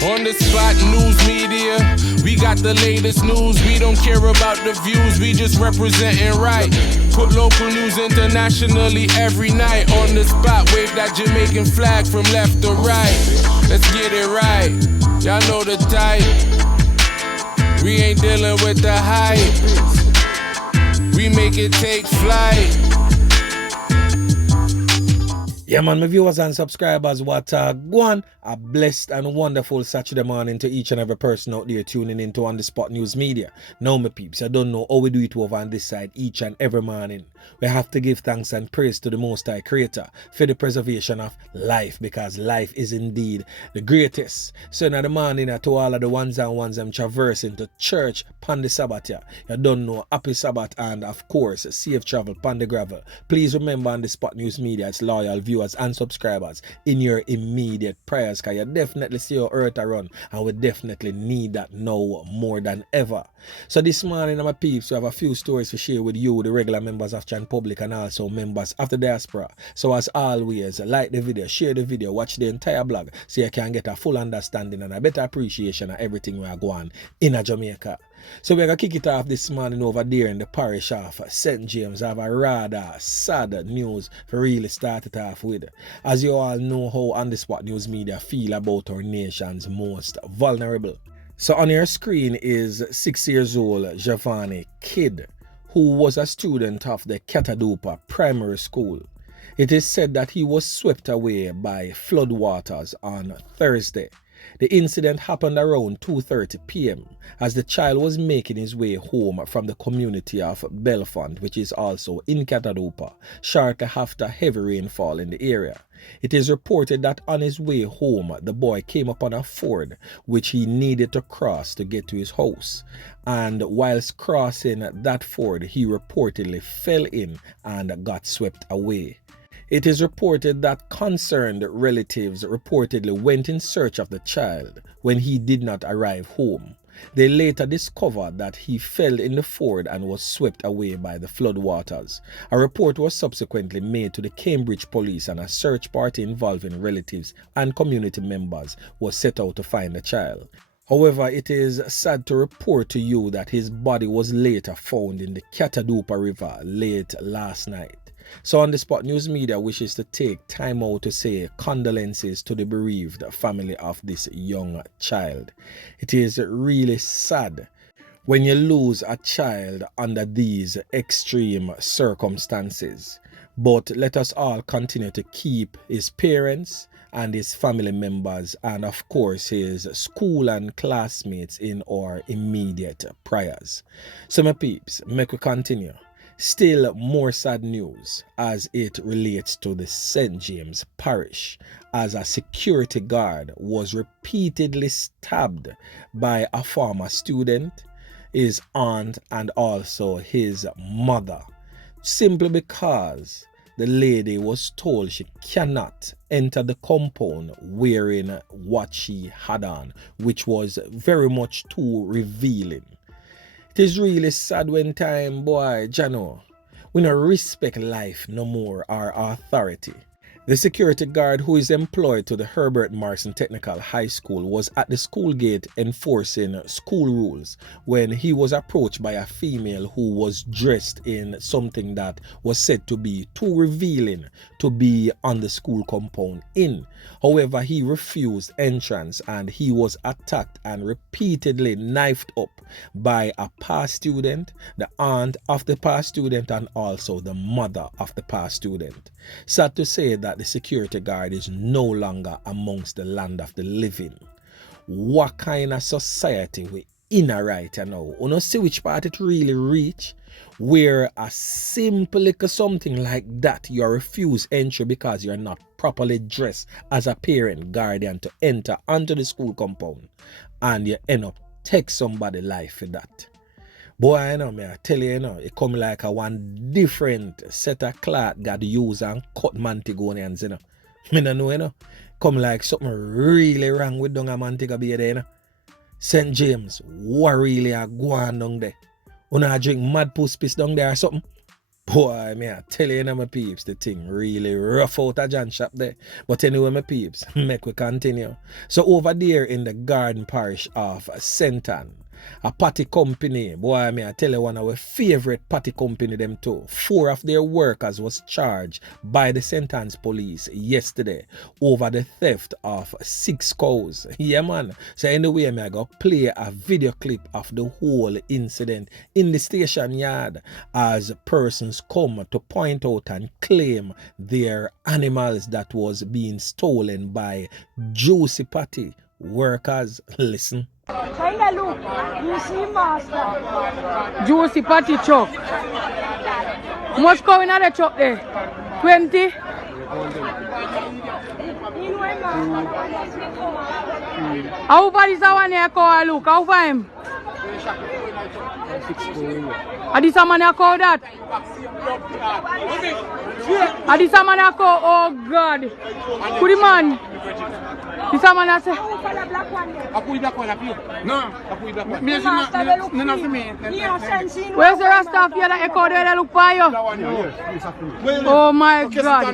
On the spot news media, we got the latest news. We don't care about the views, we just representing right. Put local news internationally every night. On the spot, wave that Jamaican flag from left to right. Let's get it right, y'all know the type. We ain't dealing with the hype. We make it take flight. Yeah, man, my viewers and subscribers, what go on. A blessed and wonderful Saturday morning to each and every person out there tuning into On The Spot News Media. Now, my peeps, I don't know how we do it over on this side each and every morning. We have to give thanks and praise to the Most High Creator for the preservation of life, because life is indeed the greatest. So in the morning, to all of the ones and ones I'm traversing to church pan the Sabbath, yeah. You don't know, happy Sabbath and of course, safe travel pan the gravel. Please remember On The Spot News Media, it's loyal viewers and subscribers in your immediate prayers, because you definitely see your earth around and we definitely need that now more than ever. So this morning, my peeps, we have a few stories to share with you, the regular members of Chan Public and also members of the diaspora. So as always, like the video, share the video, watch the entire blog so you can get a full understanding and a better appreciation of everything we are going in Jamaica. So we're going to kick it off this morning over there in the parish of St. James. I have a rather sad news to really start it off with. As you all know how On The Spot News Media feel about our nation's most vulnerable. So on your screen is 6 years old Jevanie kid, who was a student of the Catadupa Primary School. It is said that he was swept away by floodwaters on Thursday. The incident happened around 2:30 p.m. as the child was making his way home from the community of Belfont, which is also in Catadupa, shortly after heavy rainfall in the area. It is reported that on his way home, the boy came upon a ford which he needed to cross to get to his house. And whilst crossing that ford, he reportedly fell in and got swept away. It is reported that concerned relatives reportedly went in search of the child when he did not arrive home. They later discovered that he fell in the ford and was swept away by the floodwaters. A report was subsequently made to the Cambridge police and a search party involving relatives and community members was set out to find the child. However, it is sad to report to you that his body was later found in the Catadupa River late last night. So On The Spot News Media wishes to take time out to say condolences to the bereaved family of this young child. It is really sad when you lose a child under these extreme circumstances. But let us all continue to keep his parents and his family members and of course his school and classmates in our immediate prayers. So my peeps, make we continue. Still more sad news as it relates to the St. James parish, as a security guard was repeatedly stabbed by a former student, his aunt and also his mother, simply because the lady was told she cannot enter the compound wearing what she had on, which was very much too revealing. It is really sad when time, boy, Jano, we don't respect life no more or authority. The security guard who is employed to the Herbert Marson Technical High School was at the school gate enforcing school rules when he was approached by a female who was dressed in something that was said to be too revealing to be on the school compound in. However, he refused entrance and he was attacked and repeatedly knifed up by a past student, the aunt of the past student and also the mother of the past student. Sad to say that the security guard is no longer amongst the land of the living. What kind of society we in right now? You know, see which part it really reach, where a simple little something like that you refuse entry because you're not properly dressed as a parent guardian to enter onto the school compound, and you end up take somebody life for that. Boy, I know, me I tell you, it come like a one different set of cloth got used and cut Mantigonians, Me no know, Come like something really wrong with down a Mantiga be there, St. James, what really a go on down there? Una drink mad puss piss down there or something? Boy, me I tell you, my peeps, the thing really rough out a John shop there. But anyway, my peeps, make we continue. So over there in the Garden Parish of Senton, a party company, boy, me I tell you, one of our favorite party company them too. 4 of their workers was charged by the Senton's police yesterday over the theft of 6 cows. Yeah, man. So anyway, me I go play a video clip of the whole incident in the station yard as persons come to point out and claim their animals that was being stolen by Juicy Party workers. Listen. China look, you see master. Juicy Party truck. How much going on the truck there? 20? How far is that one here call look? How far him? Are this a man here call that? Are this a man here call? Oh God. Who the man? This a man here say? Where's the Rasta here that echo there that look for you? Oh my God.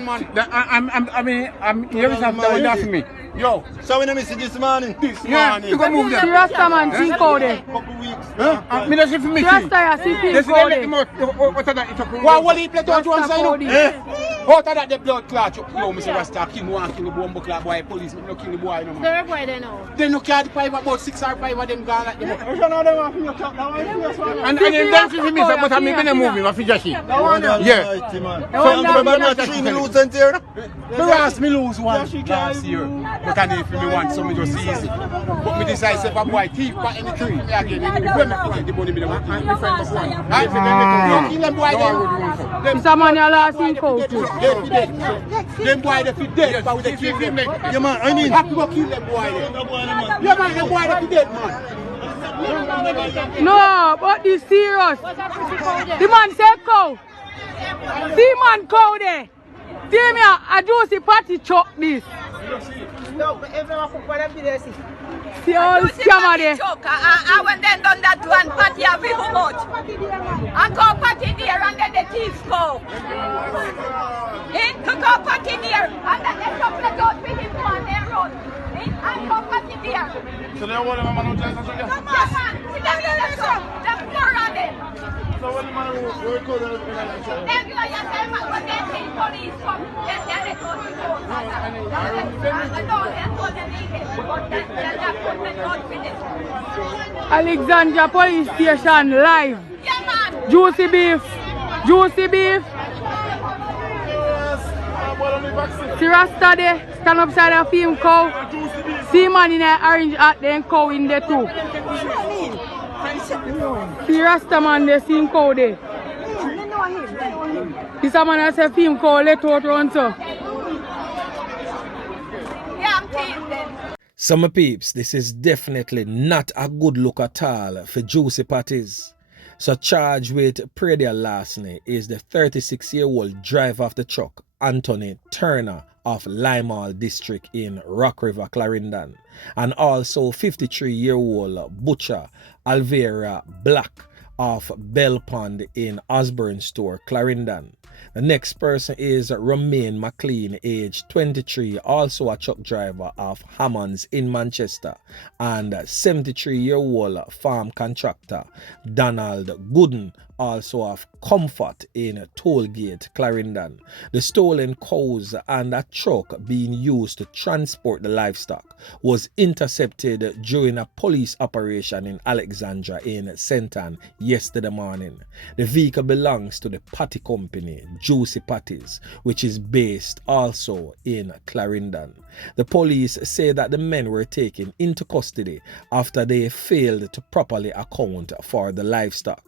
I'm here with that for me. Yo, so when I miss this morning? This morning. You go move there. The Rasta man, see code there. Huh? Me not see for me. Rasta here, see code there. What are that? What he play to one side? What are that the blood clot? Yo, Mr. Rasta, kill one, kill the bomb clot boy, police, no kill the boy no man. They're boy they know. They no carry 5 about 6 or 5 of them gone like them. And then them for me, but I'm been moving, I feel just here. Yeah. So remember not 3 lose here. Me ask me lose one last year. But I if me want something just easy. But me decide say a boy thief for any tree. Again, when me get the money me want. I feel them kill them boy them. Them someone you lost in court too. Them boy they fit dead, but they kill them. Yeah man, I mean. Have to go kill them boy them. Yeah man, them boy they fit dead man. No, but this serious. The man said cow. See man cow there. See me a Juicy Party truck this. No, everyone for them video see. See all the scammer there. I when they done that one party have how much? I go party there and then the thieves go. To go party there and then they come to go with him on their road. And go party there. So they want them man just Yes man, see them in the truck. Them 4 of them. So what the man work out of Then you just say when they see police come, then they go to court. Alexandria Police Station live. Yeah, man. Juicy beef. Juicy beef. See Rasta there, stand upside a film cow. See man in an orange hat, then cow in there too. See Rasta man there, see him cow there. This a man has a film cow, let out run so. Yeah, I'm teasing them. Summer peeps, this is definitely not a good look at all for Juicy Parties. So charged with P0lice is the 36-year-old driver of the truck, Anthony Turner of Limal District in Rock River, Clarendon, and also 53-year-old butcher Alvera Black of Bell Pond in Osborne Store, Clarendon. The next person is Romaine McLean, age 23, also a truck driver of Hammonds in Manchester, and 73-year-old farm contractor Donald Gooden, also of Comfort in Tollgate, Clarendon. The stolen cows and a truck being used to transport the livestock was intercepted during a police operation in Alexandria in Senton yesterday morning. The vehicle belongs to the party company Juicy Parties, which is based also in Clarendon. The police say that the men were taken into custody after they failed to properly account for the livestock.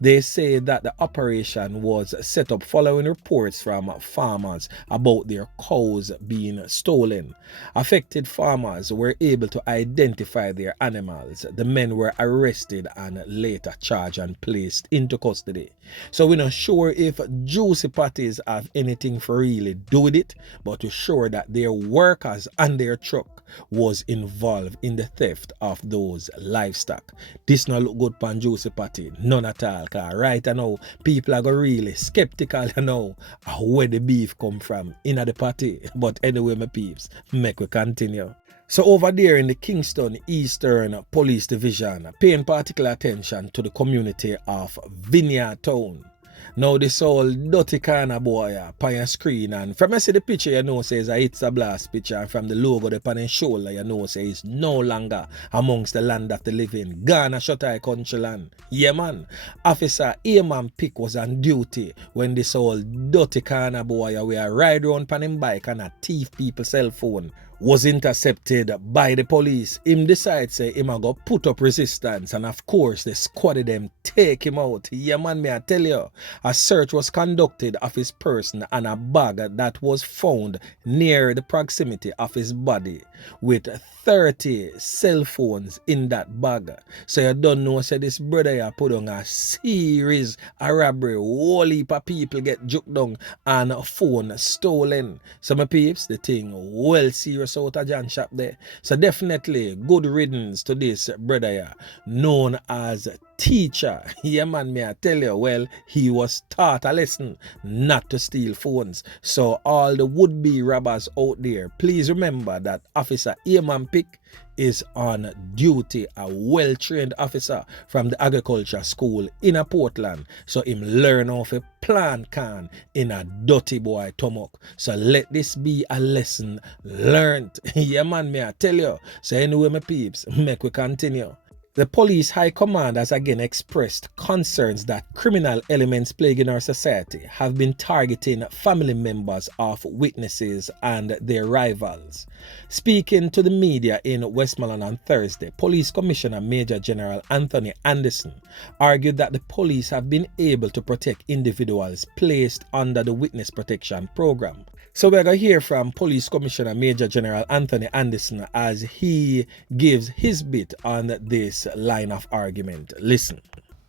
They say that the operation was set up following reports from farmers about their cows being stolen. Affected farmers were able to identify their animals. The men were arrested and later charged and placed into custody. So we're not sure if juicy parties have anything for really do with it, but we're sure that their workers and their truck was involved in the theft of those livestock. This not look good pan juicy party, none at all, cause right now people are go really skeptical where the beef come from in the party. But anyway, my peeps, make we continue. So over there in the Kingston Eastern Police Division, paying particular attention to the community of Vineyard Town. Now this old dirty kind of boy on your screen, and from I see the picture you know says it's a blast picture, and from the logo upon his shoulder you know says it's no longer amongst the land that they live in. Ghana shut eye country land. Yeah man. Officer Aman Pick was on duty when this old dirty kind of boy we ride around on him bike and a thief people's cell phone was intercepted by the police. Him decide say him a go put up resistance, and of course the squad of them take him out. Yeah man, me I tell you, a search was conducted of his person and a bag that was found near the proximity of his body with 30 cell phones in that bag. So you don't know, say this brother here put on a series of robbery. Whole heap of people get juked down and a phone stolen. So my peeps, the thing well serious out of John shop there. So definitely good riddance to this brother here, known as Teacha. Yeah man, me I tell you, well, he was taught a lesson not to steal phones. So all the would-be robbers out there, please remember that Officer Aman Pick is on duty, a well-trained officer from the agriculture school in a Portland. So him learn how to plant can in a dirty boy stomach. So let this be a lesson learned. Yeah man, me I tell you. So anyway, my peeps, make we continue. The police high command has again expressed concerns that criminal elements plaguing our society have been targeting family members of witnesses and their rivals. Speaking to the media in Westmoreland on Thursday, Police Commissioner Major General Anthony Anderson argued that the police have been able to protect individuals placed under the Witness Protection Program. So we're going to hear from Police Commissioner Major General Anthony Anderson as he gives his bit on this line of argument. Listen.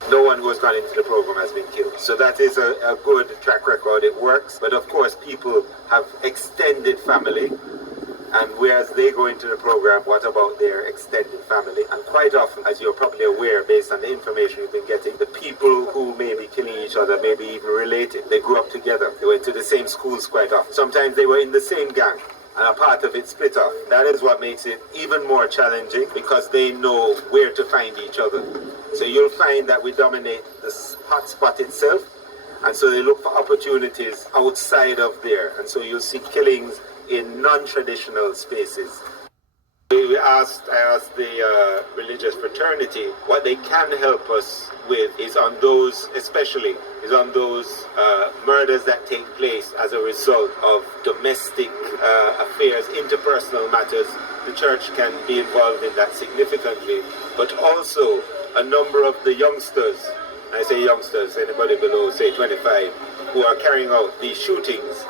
No one who has gone into the program has been killed. So that is a good track record. It works. But of course, people have extended family. And whereas they go into the program, what about their extended family? And quite often, as you're probably aware, based on the information you've been getting, the people who may be killing each other may be even related. They grew up together. They went to the same schools quite often. Sometimes they were in the same gang, and a part of it split off. That is what makes it even more challenging, because they know where to find each other. So you'll find that we dominate the hotspot itself, and so they look for opportunities outside of there. And so you'll see killings in non-traditional spaces. I asked the religious fraternity what they can help us with is on those, murders that take place as a result of domestic affairs, interpersonal matters. The church can be involved in that significantly, but also a number of the youngsters, I say youngsters, anybody below say 25, who are carrying out these shootings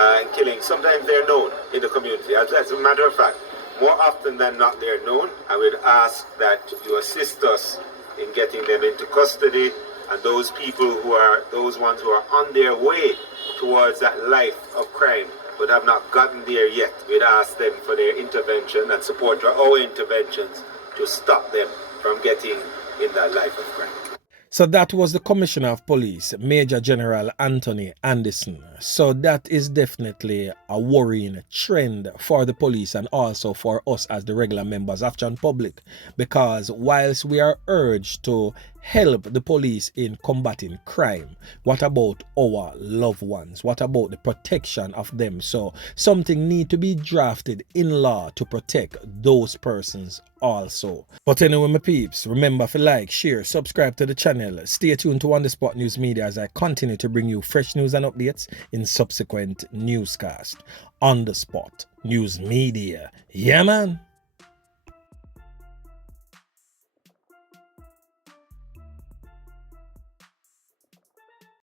and killing. Sometimes they're known in the community. As a matter of fact, more often than not they're known. I would ask that you assist us in getting them into custody, and those people who are, those ones who are on their way towards that life of crime but have not gotten there yet, we'd ask them for their intervention and support our interventions to stop them from getting in that life of crime. So that was the Commissioner of Police, Major General Anthony Anderson. So that is definitely a worrying trend for the police and also for us as the regular members of John Public, because whilst we are urged to help the police in combating crime, what about our loved ones? What about the protection of them? So something need to be drafted in law to protect those persons also. But anyway, my peeps, remember to like, share, subscribe to the channel. Stay tuned to On The Spot News Media as I continue to bring you fresh news and updates in subsequent newscasts. On The Spot News Media. Yeah, man.